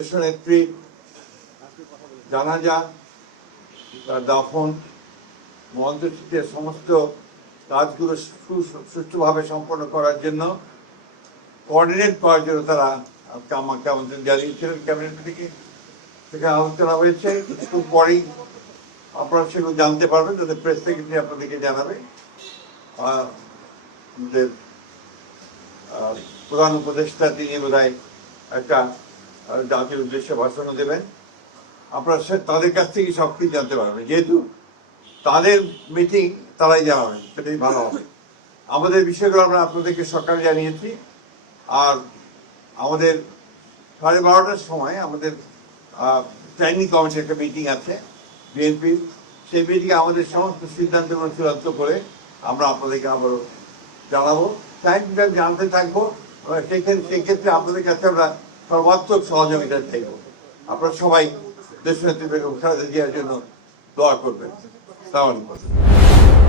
নেত্রী জানাজা, তার দাফন, মন্ত্রচিত্রের সমস্ত কাজগুলো সুষ্ঠুভাবে সম্পন্ন করার জন্য কোঅর্ডিনেট করার জন্য তারা আমাকে আমন্ত্রণ জানিয়েছিলেন ক্যাবিনেট থেকে। সেখানে আলোচনা হয়েছে, একটু পরেই আপনারা সেগুলো জানতে পারবেন, তাদের প্রেস সেক্রেটারি আপনাদেরকে জানাবে। আমাদের প্রধান উপদেষ্টা তিনি বোধহয় একটা জাতির উদ্দেশ্যে ভাষণও দেবেন। আপনারা তাদের কাছ থেকে সব কিছু জানতে পারবেন, যেহেতু তাদের মিটিং তারাই জানাবেন, সেটাই ভালো হবে। আমাদের বিষয়গুলো আমরা আপনাদেরকে সকালে জানিয়েছি। আর আমাদের 12:30টার সময় আমাদের স্ট্যান্ডিং কমিটির একটা মিটিং আছে বিএনপির। সেই মিটিংয়ে আমাদের সমস্ত সিদ্ধান্তগুলো চূড়ান্ত করে আমরা আপনাদেরকে আবারও জানাবো, টাইমটা জানতে থাকবো। সেই ক্ষেত্রে আপনাদের কাছে আমরা সর্বাত্মক সহযোগিতা চাইব। আপনারা সবাই দেশনেত্রী বেগম খালেদা জিয়ার জন্য দোয়া করবেন। আসসালামু আলাইকুম।